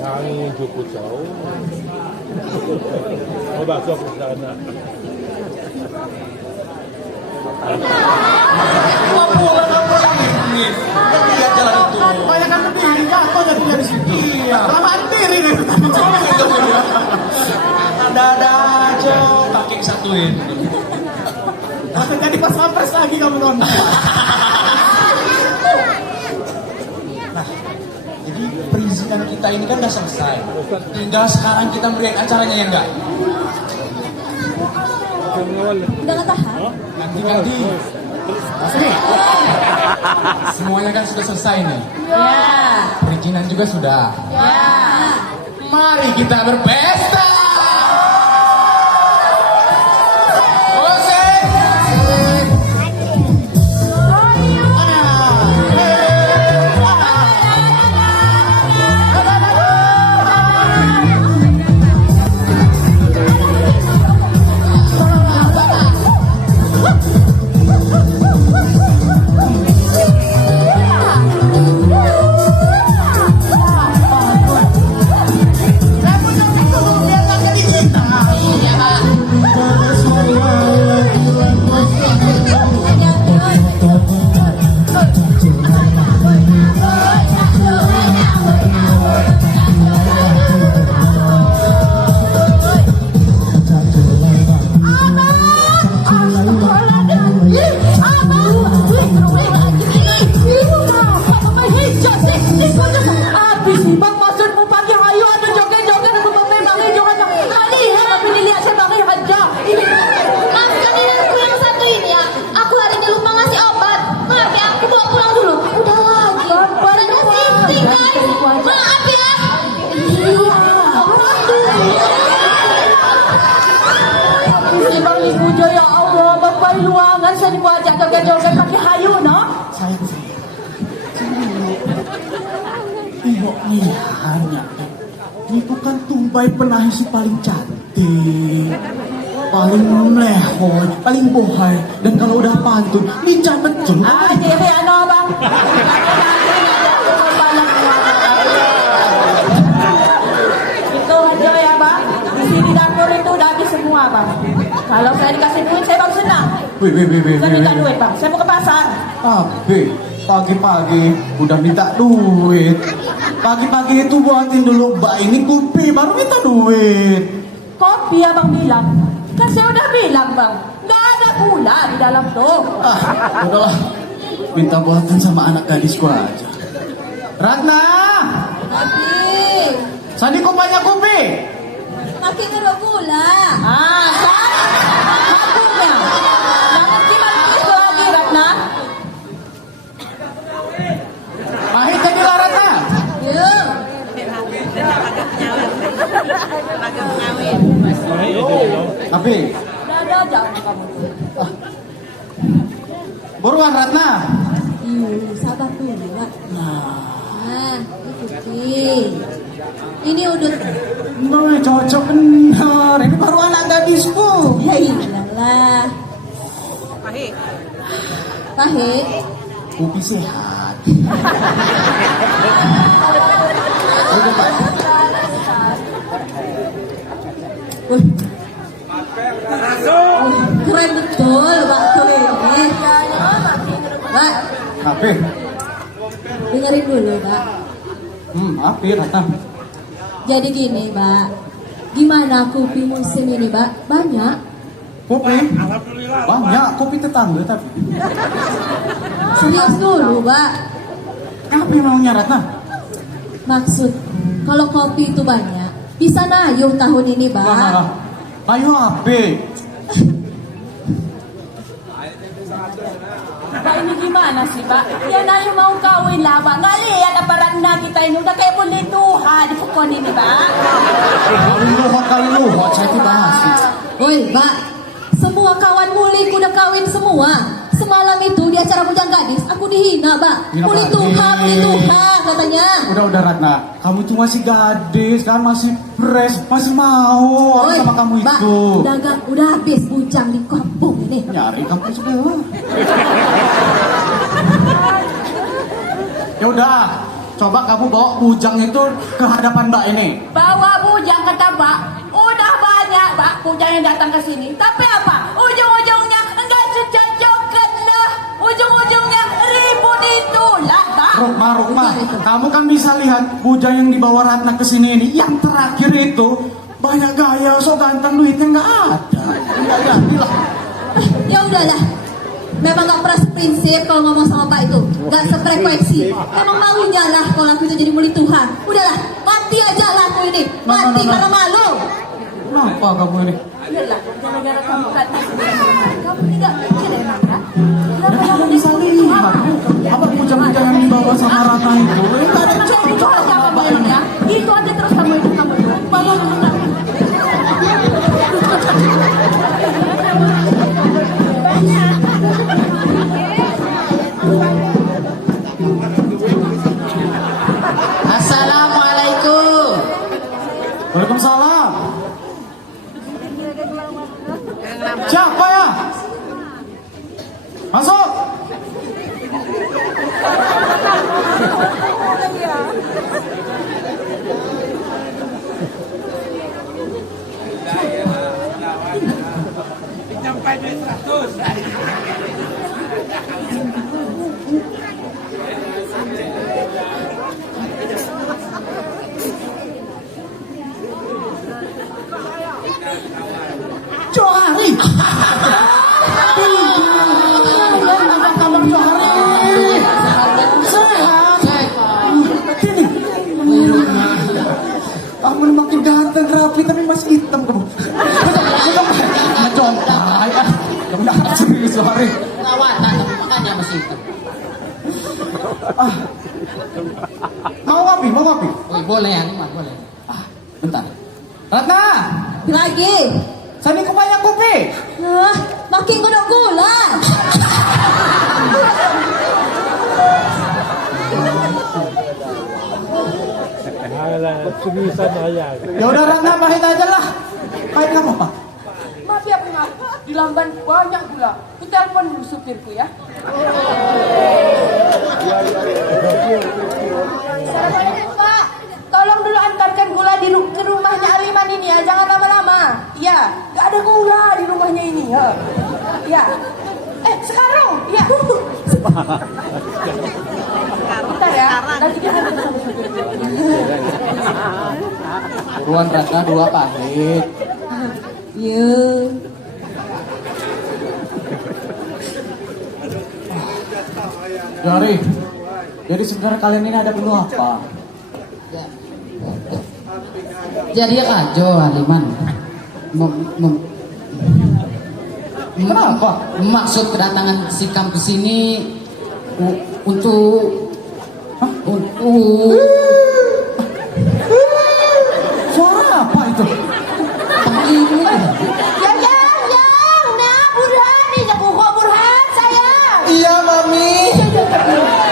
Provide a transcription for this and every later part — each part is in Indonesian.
Yang cukup jauh. Mau bakso ke sana. Lihat jalan itu. Banyak kan berdiri, jatuh jadi dari situ. Iya. Kelamaan diri nih. Ada aja pakai satuin. Masih jadi pas pampres lagi kamu non. Nah, jadi perizinan kita ini kan udah selesai. Tinggal sekarang kita meriak acaranya ya enggak? Udah nggak tahan? Nanti. Semuanya kan sudah selesai nih. Ya. Perizinan juga sudah. Ya. Mari kita berpesta. Ya Allah, Bapak luangan saya dibuajak joget-joget pakai hayu, no? Sayang. Tengok nihannya. Ini bukan tumbai penahi si paling cantik. Paling melehoy, paling bohai. Dan kalau udah pantun, lincah betul. Jadi ano bang? Itu aja ya bang. Di sini dapur itu udah habis semua bang. Kalau saya dikasih duit, saya baru senang. Saya minta duit bang. Saya mau ke pasar. Pagi-pagi udah minta duit. Pagi-pagi itu buatin dulu mbak ini kopi, baru minta duit. Kopi abang bilang. Kan saya udah bilang bang. Nggak ada gula di dalam tuh. Udahlah. Minta buatan sama anak gadisku aja. Ratna! Kopi. Sandi kopanya kopi. Makin ada gula. Kan? Haknya. Jangan kiman-kiman lagi Ratna. Pahit jadi lah Ratna. Yuk. Tapi Udah jangan kamu tuh. Buruan Ratna. Sabar dulu, Pak. Nah, ikuti. Ini udah. Nah, cocok benar. Ini baru anak gadisku. Ya iyalah. Pahit. Pahit. Kopi sehat. Udah, Pak. Wih. Keren betul waktu ini. Pak, Api. dengerin dulu, Pak. Api Ratna. Jadi gini, Pak. Gimana kopi musim ini, Pak? Banyak. Kopi? Banyak, kopi tetangga tapi. Serius dulu, Pak. Apa maunya Ratna? Maksud, kalau kopi itu banyak, bisa nayuh tahun ini, Pak. Nah. Ayo api. Pak, ini gimana sih, Pak? Yan na yung mau kawin lawa. Nga liyan na parang na kita ini. Udah kayak boleh tuhan. Di pukon ini, Pak. Kaluhot, saya dibahas. Woi, Pak. Semua kawan muliku udah kawin semua. Semalam itu di acara bujang gadis, aku dihina, Pak. Hina, Muli Pak. Tuhan katanya. Udah Ratna. Kamu tuh masih gadis kan, masih fresh, masih mau Woi, sama kamu Pak, itu. udah habis bujang di kampung ini. Nyari kamu sebelah. Ya udah, Coba kamu bawa bujang itu ke hadapan Mbak ini. Bawa bujang kata Mbak. Udah banyak Mbak bujang yang datang ke sini. Tapi apa? Ujung-ujungnya enggak sejajokan lah. Ujung-ujungnya ribut itulah Mbak. Rukma, kamu kan bisa lihat bujang yang dibawa Ratna ke sini ini. Yang terakhir itu banyak gaya, so ganteng, duitnya nggak ada. Nggak jadi lah. Ya udahlah. Memang gak pernah prinsip kalau ngomong sama Pak itu. Gak sefrekuensi. Emang malunya lah kalau aku itu jadi murid Tuhan. Udahlah, mati aja lah aku ini. Mati karena malu. Kenapa kamu ini? Iyalah, gara-gara kamu kan. Kamu tidak mikir emang kan? Kenapa Kamu kamu bisa lihat apa bujang-bujang yang dibawa sama Ratna itu? Nggak ada itu aja kamu emang ya? Itu aja terus kamu itu kamu itu. Malu terus. Assalamualaikum. Waalaikumsalam. Siapa ya? Masuk. Johari. Apa kabar Johari? Sehat. Ini. Kamu makin ganteng rapi tapi masih hitam kamu. Contai. Kamu dah serius Johari. Perawatan tapi makanya masih itu. Mau kopi? Mau kopi? Woi, boleh ya, Lima, boleh. Bentar. Ratna, Lagi. sini kebanyak kopi. Nah, makin godok gula. Alah, seriusan aja. Ya udah Ratna, pahit aja lah. Pahit kamu apa? Maaf ya Bunga, di Lamban banyak gula. Ku telepon dulu supirku ya. Assalamualaikum Pak. Tolong dulu antarkan gula ke rumahnya Aliman ini ya, jangan lama-lama. Iya, gak ada gula di rumahnya ini ya. Iya. Sekarang, iya. Bentar ya, nanti kita ketemu sama supirku. Buruan Ratna, 2 pahit. Yuk. Johari, jadi sebenarnya kalian ini ada perlu apa? Jadi Rajo Aliman. Kenapa? Maksud kedatangan si kampus ini untuk Suara apa itu? Nah, Burhan, ini kok Burhan, sayang. Iya, Mami.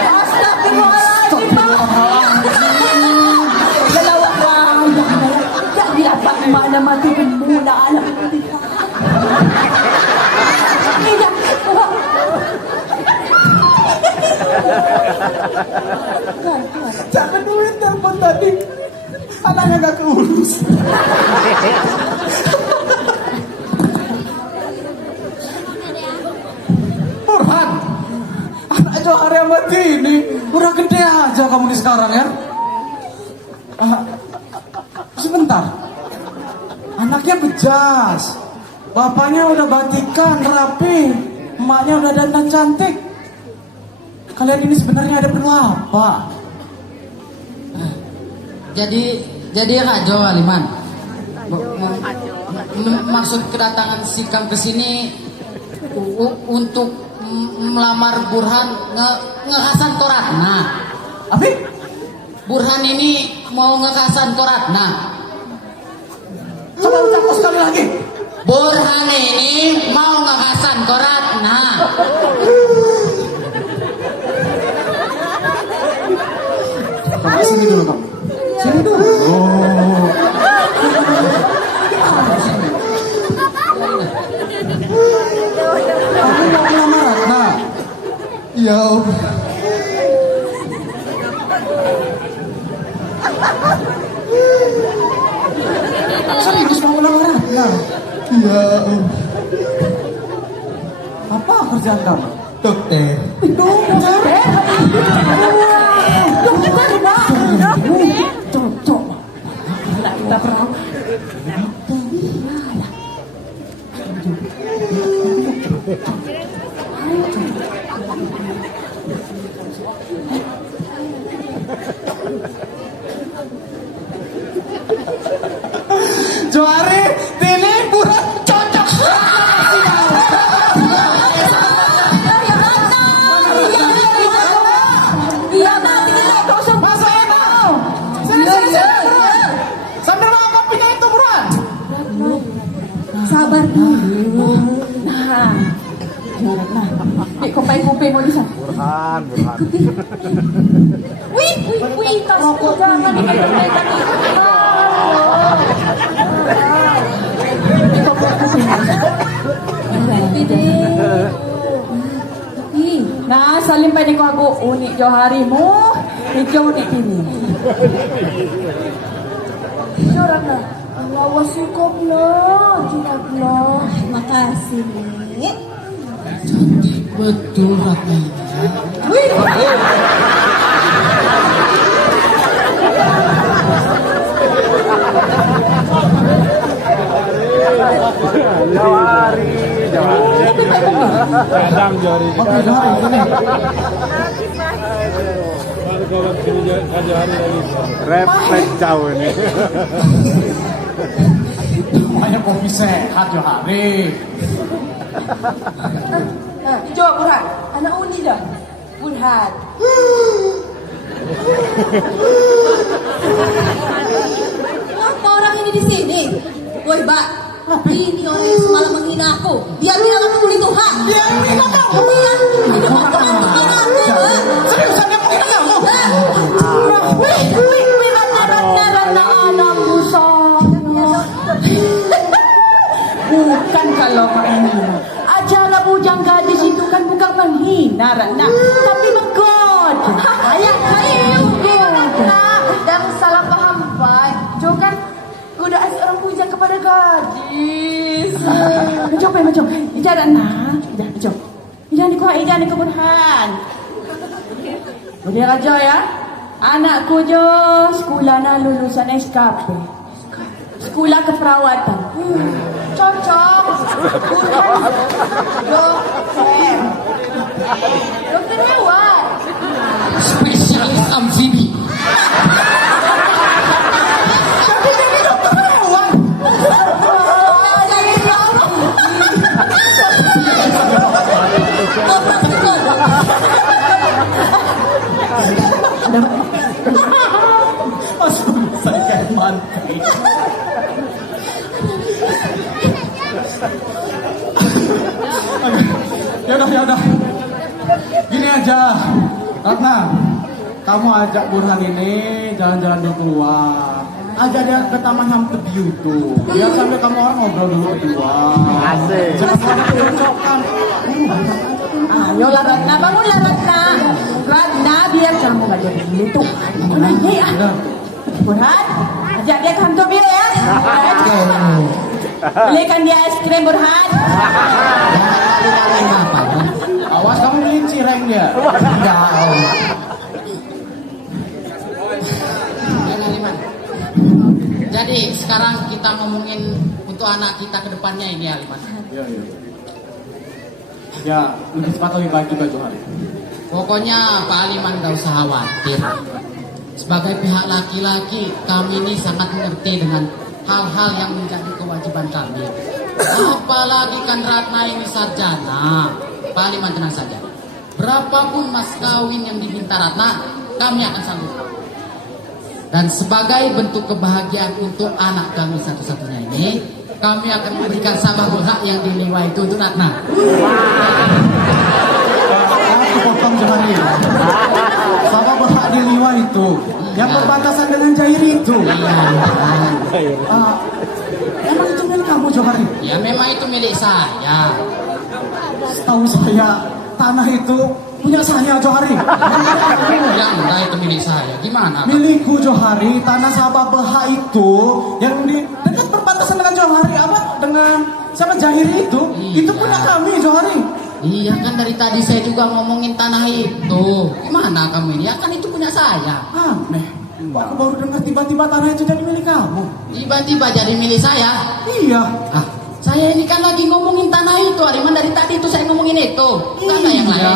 Astagfirullahaladzim, Galawak lang. Gak dapat mana mati muna anak kita. Tidak. Jangan duit telepon tadi. Anaknya gak keurus. Burhan, anak Johari amat ini udah gede aja kamu nih sekarang ya. Sebentar, anaknya bejas, bapaknya udah batikan rapi, emaknya udah dandan cantik. Kalian ini sebenarnya ada perlu apa? Jadi Rajo Aliman. Maksud kedatangan si kampus ini untuk melamar Burhan ngekasan Koratna. Apa? Burhan ini mau ngekasan Koratna. Coba ucapkan sekali lagi. Burhan ini mau ngekasan Koratna. Kamu sini dulu kamu. Sini dulu. Oh. Kamu mau melamar Ratna? Iya. Serius mau ulang Ratna? Iya om. Apa kerjaan kamu? Dokter. Dokter? Dokter, Pak. Cocok. Kita perawat. Johari, ini burak cocok. Iya, nanti kita kosong. Masa enak. Sini. Sambil bawa kopinya itu buruan. Sabar dulu. Nah, kuping mau di sana. Burhan. Wih, tas jangan dipegang-pegang. Nah, salim pa ni ko ako unik Johari mo. Ikaw unik ini. Jorang na. Lawas sikap na. Jinag na. Makasih, Nek. Betul Ratna ini. Wih! Jawari. Kadang Jawari. Oke, Johari sini. Baru kawan sini Jawari lagi. Refleks jauh ini. Namanya kopi sehat Johari. Jawab Burhan. Anak uni dah. Burhan. Kenapa orang ini di sini? Woi, Mbak. Ini orang yang semalam menghina aku. Dia bilang aku boleh Tuhan. Dia menghina kamu. Iya, ini mau teman-teman aku. Seriusan dia menghina kamu? Ratna anak bukan kalau menghina. Acara bujang gadis itu kan bukan menghina Ratna, tapi mengkod. Ayo, Ratna. Jangan salah paham, Pak. Jo kan godaan seorang bujang kepada gadis. Macam. Ija Ratna. Macam. Ija ni keberhan. Udah aja ya. Anakku jo sekolah na lulusan SKP. Sekolah keperawatan. Cocok. Burhan. Dokter. Dokter hewan. Spesialis amfibi. Mas saya kayak mantai. Yaudah. Gini aja, Ratna. Kamu ajak Burhan ini jalan-jalan dulu keluar. Ajak dia ke Taman Hamtebio tuh. Biar sampai kamu orang ngobrol dulu berdua. Asik. Jangan cocokkan. Ayolah Ratna, bangunlah Ratna. Ratna, biar kamu gak jadi itu. Nih ya. Burhan, ajak dia ke Hamtebio ya. Belikan dia es krim Burhan. Awas kamu beliin cireng dia. Enggak, Om. Jadi sekarang kita ngomongin untuk anak kita ke depannya ini Aliman. Iya. Ya, lebih cepat lebih baik juga Johari. Pokoknya Pak Aliman gak usah khawatir. Sebagai pihak laki-laki, kami ini sangat mengerti dengan hal-hal yang menjadi kewajiban kami. Apalagi kan Ratna ini sarjana. Pak Aliman tenang saja. Berapapun mas kawin yang diminta Ratna, kami akan sanggup. Dan sebagai bentuk kebahagiaan untuk anak kami satu-satunya ini, kami akan memberikan sabah berhak yang dinilai itu untuk Ratna. Aku potong Johari. Sama berhak di Liwa itu yang berbatasan dengan Jairi itu. Emang itu milik kamu Johari? Ya memang itu milik saya. Setahu saya tanah itu punya saya Johari. Yang enggak itu milik saya. Gimana? Milikku Johari, tanah Sabah Beha itu yang di dekat perbatasan dengan Johari apa dengan sama Jahiri itu Iya. punya kami Johari. Iya kan dari tadi saya juga ngomongin tanah itu. Gimana kamu ini? Ya kan itu punya saya. Aneh. Aku baru dengar tiba-tiba tanah itu jadi milik kamu. Tiba-tiba jadi milik saya. Iya. Ah, saya ini kan lagi ngomongin tanah itu. Ariman dari tadi itu saya ngomongin itu. Bukan ada yang lain.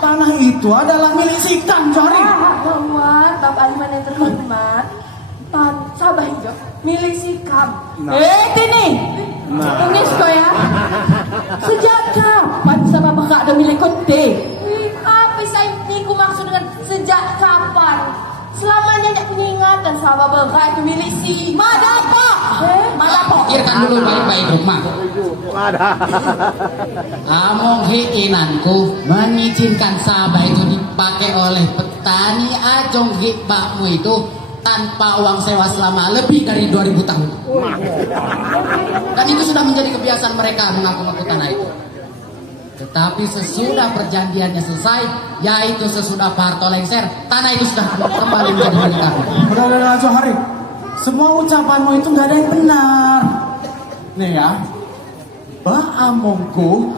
Tanah itu adalah milik si Kang Johari. Teman, Bapak Aliman yang terhormat, Sabah hijau milik si Kam. Tini, tulis kau ya. Sejak kapan Sabah Beha ada milik kote? Apa saya ini ku maksud dengan sejak kapan? Selamanya tidak punya ingatan Sabah Beha itu milik si Madapa. Madapa. Pikirkan dulu baik-baik rumah. Among hiinanku mengizinkan Sabah itu dipakai oleh petani Ajong Hikbakmu itu tanpa uang sewa selama lebih dari 2000 tahun. Dan itu sudah menjadi kebiasaan mereka mengaku-ngaku tanah itu. Tetapi sesudah perjanjiannya selesai, yaitu sesudah Pak Harto lengser, tanah itu sudah kembali menjadi milik kami. Udah Johari. Semua ucapanmu itu nggak ada yang benar. Nih ya. Amongku,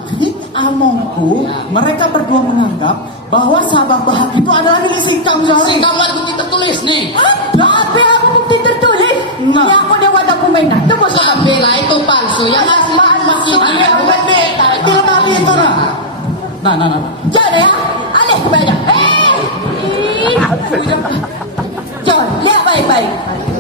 mereka berdua menganggap bahwa Sabah Beha itu adalah milik si Kang Johari. Si kamu ada bukti tertulis nih. Tapi aku bukti tertulis. Nah. Ya aku dewa dokumen. Tunggu Tapi lah itu palsu. Yang asli Palsu. Film apa itu nah. John ya, alih kepada. John, lihat baik-baik.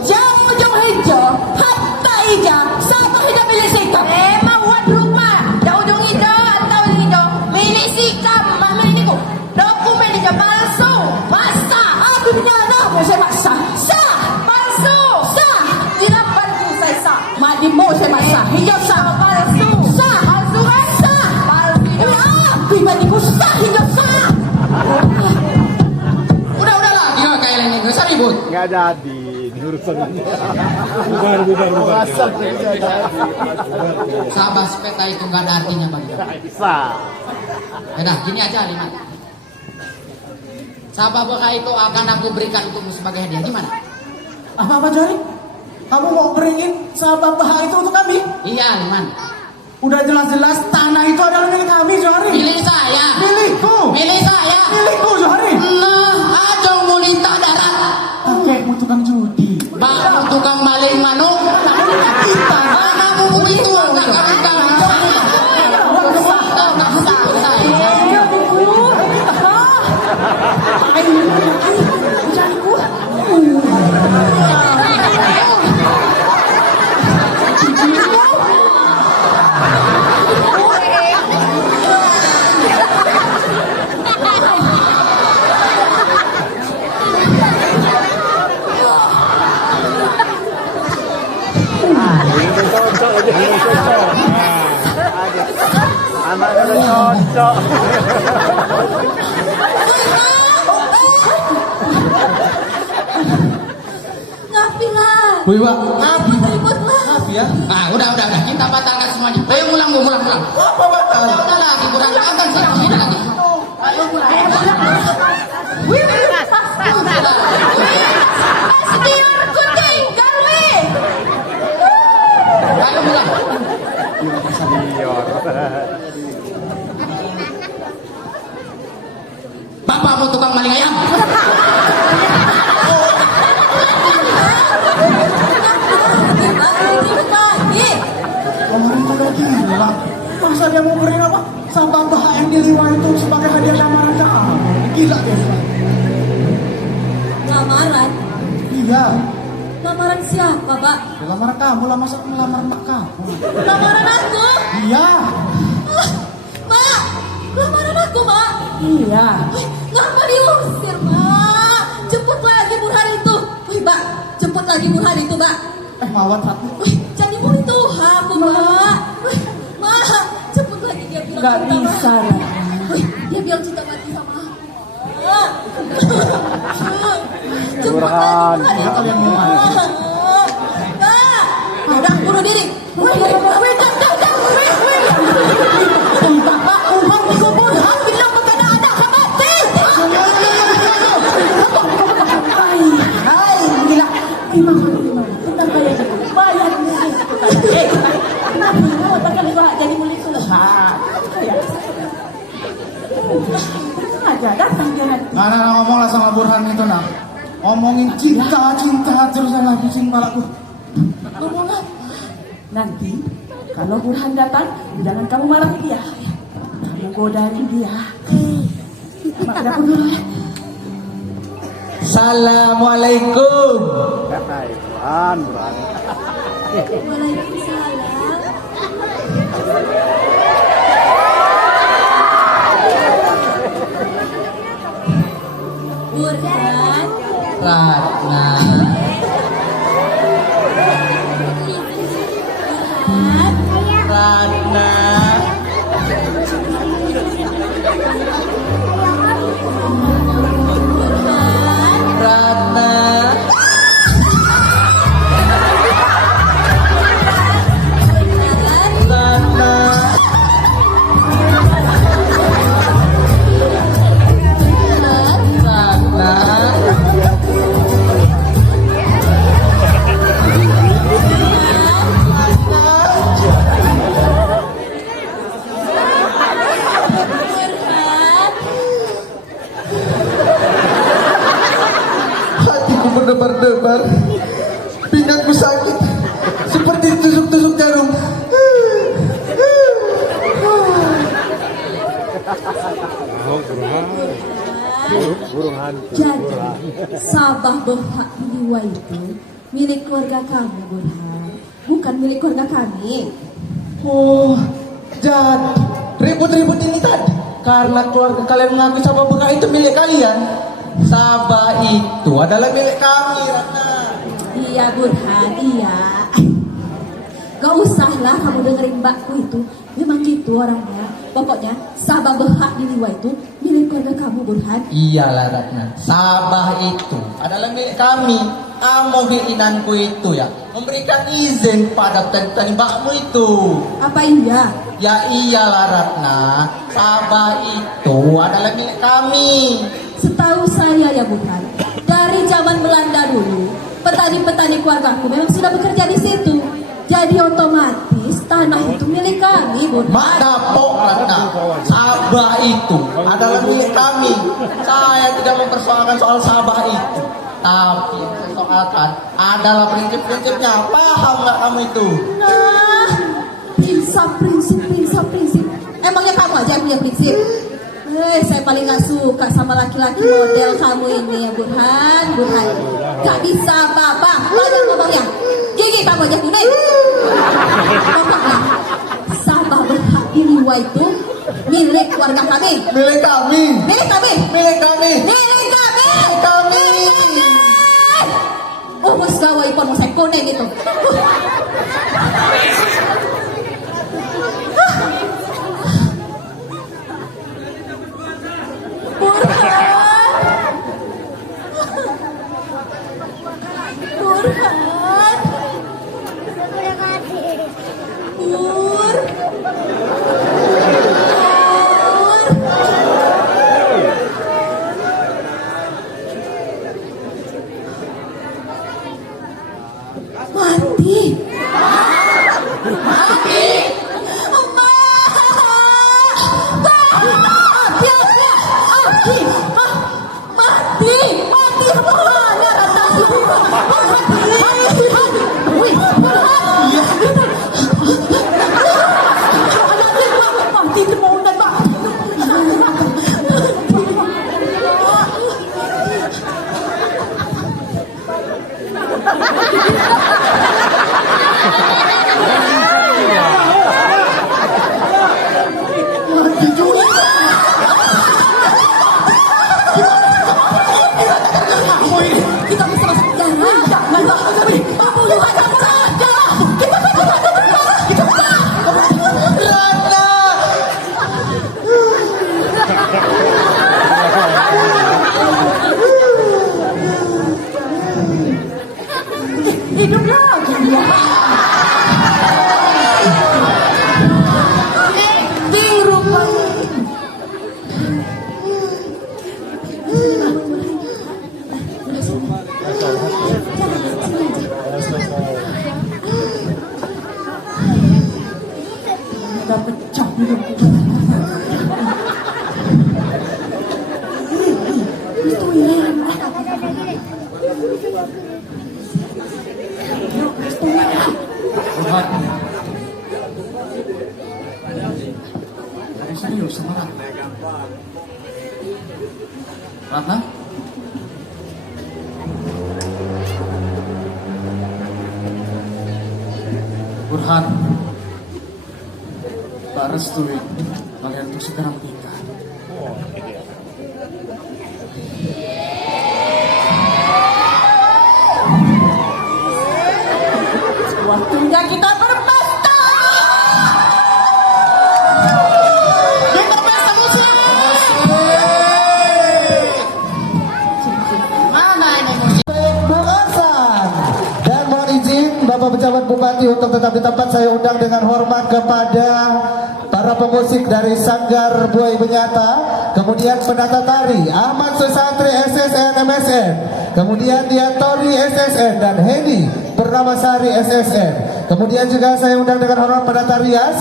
Jauh-jauh hijau, hatta ija, Sabah hidup milik sikap. Mawat rumah, jauh-jauh hijau, atau hijau, milik sikap. Mama ini kok, dokumen dia palsu. Masa, aku punya nama saya maksa. Sah, palsu. Sah, tidak palsu saya sah. Madimu saya maksa. Hijau sah, palsu. Sah, palsu kan? Sah, palsu. Pribadiku sah, hijau sah. Udahlah, dia kayak ini nggak usah ribut. Nggak jadi urusan ini. Bubar. Sabah sepeta itu nggak ada artinya bagi kami. Bisa. Yaudah, gini aja Liman. Sabah Beha itu akan aku berikan untukmu sebagai hadiah. Gimana? Apa Johari? Kamu mau beriin Sabah Beha itu untuk kami? Iya Liman. Udah jelas-jelas tanah itu adalah milik kami Johari. Milik saya. Milikku. Milik saya. Milikku Johari. Nah, Ajong mulintah darat. Kakekmu tukang judi. Bakmu tukang maling manuk. Kita. Anakmu begitu enggak kami. Cocok aja. Anaknya udah cocok. Ngapilah. Wiwa. Ribut lah. Ngapi ya. Ah, udah. Kita batalkan semuanya. Ayo ulang. Apa batal? Udah lagi kurang akan sih ini lagi. Pastiarku tinggal weh. Ayo ulang. Senior. Bapakmu tukang maling ayam. Ribut lagi. Orang itu udah gila. Masa dia mau beri apa? Sabah Beha yang diliwah itu sebagai hadiah lamaran kamu. Gila dia. Lamaran. Iya. Lamaran siapa, Pak? Ya, lamaran kamu lah, masa melamar mak kamu. Lamaran aku. Iya. Mak, lamaran aku, Mak. Iya. Wih, ngapa diusir, Mak? Jemput lagi Burhan itu. Wih, Mbak, jemput lagi Burhan itu, Mbak. Mawat satu. Wih, jadi murid Tuhan aku, Mbak. Wih, Mak, jemput lagi dia bilang Nggak cinta bisa, mati. Wih, dia bilang cinta mati sama aku. Jemput Burhan. lagi Burhan itu. Kalian mau mati. Mbak, udah bunuh diri. Wih, dah. Wih. Mbak, Burhan itu Burhan bilang bukan ada, sama. Mama. Bentar bayar itu. Bayar murid itu kan. Kenapa takkan juga jadi murid Tuhan? Kayak tenang aja, datang dia nanti. Nah, ngomonglah sama Burhan itu nah. Ngomongin cinta terus lah pusing kepalaku. Ngomong apa? Nanti kalau Burhan datang, jangan kamu marahi dia. Kamu godain dia. Mak ke dapur dulu ya. Assalamualaikum. Burhan. Waalaikumsalam. Burhan. Ratna. Burhan. Ratna. Ratna. Ratna. Ratna. Hatiku berdebar-debar, pinggangku sakit, seperti tusuk-tusuk jarum. Burhan. Jadi, Sabah Berhak Jiwa itu milik keluarga kamu, Burhan. Bukan milik keluarga kami. Oh, jadi ribut-ribut ini tadi karena keluarga kalian mengakui Sabah Berhak itu milik kalian. Sabah itu adalah milik kami, Ratna. Iya, Burhan, iya. Gak usahlah kamu dengerin mbakku itu. Memang gitu orangnya. Pokoknya Sabah Berhak Jiwa itu milik keluarga kamu, Burhan. Iyalah Ratna, Sabah itu adalah milik kami. Kamu keinginanku itu ya memberikan izin pada petani mbakmu itu. Apa iya? Ya iyalah Ratna, Sabah itu adalah milik kami. Setahu saya ya, Burhan, dari zaman Belanda dulu, petani-petani keluargaku memang sudah bekerja di situ. Jadi otomatis tanah itu milik kami, Burhan. Mak dapok Ratna, Sabah itu adalah milik kami. Saya tidak mempersoalkan soal Sabah itu, tapi yang saya soalkan adalah prinsip-prinsipnya. Paham nggak kamu itu? Nah, prinsip. Emangnya kamu aja yang punya prinsip? Saya paling gak suka sama laki-laki model kamu ini ya, Burhan. Gak bisa apa-apa, banyak ngomongnya. Gigi kamu aja kuning. Pokoknya Sabah Berhak Jiwa itu milik keluarga kami. Milik kami. Milik kami. Milik kami. Milik kami. Kami. Umus gawai pun saya kuning itu. Burhan. Mati. Kita bisa masuk penjara. Hidup lagi dia. Acting rupanya. Sini. pecah-pecah gitu. Itu ya. Burhan. Kamu serius sama Ratna? Ratna? Burhan, tak restui kalian untuk segera menikah. Waktunya kita berpesta. Kita pesta musik. Mana ini musik? Bung Hasan. Dan mohon izin Bapak Pejabat Bupati untuk tetap di tempat. Saya undang dengan hormat kepada para pemusik dari Sanggar Buai Benyata, kemudian penata tari Ahmad Susantri SSN MSN, kemudian Diantori SSN dan Hedi Purnamasari SSN. Kemudian juga saya undang dengan hormat penata rias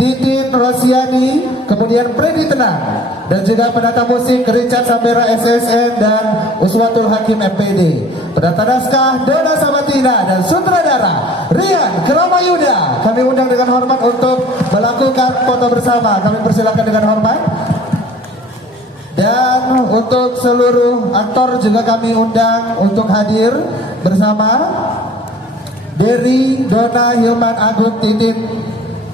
Titin Rosiani, kemudian Freddy Tenang, dan juga penata musik Richard Sambera SSN dan Uswatul Hakim MPD. Penata naskah Dona Sabatina dan sutradara Rian Kramayuda. Kami undang dengan hormat untuk melakukan foto bersama. Kami persilakan dengan hormat. Dan untuk seluruh aktor juga kami undang untuk hadir bersama. Dery, Dona, Hilman, Agung, Titin,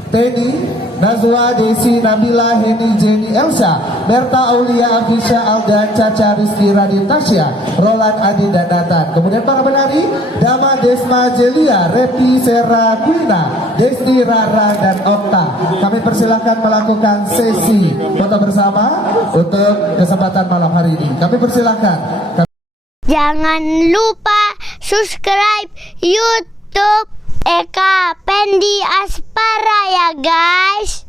Teddy, Nazwa, Desi, Nabila, Heni, Jenny, Elsa, Berta, Aulia, Afisha, Alda, Caca, Rizky, Radin, Tasya, Roland, Adi, dan Nathan. Kemudian para penari Dama, Desma, Jelia, Repi, Sera, Quina, Desti, Rara, dan Okta. Kami persilahkan melakukan sesi foto bersama untuk kesempatan malam hari ini. Kami persilahkan. Jangan lupa subscribe YouTube Eka Pendi Aspara ya guys.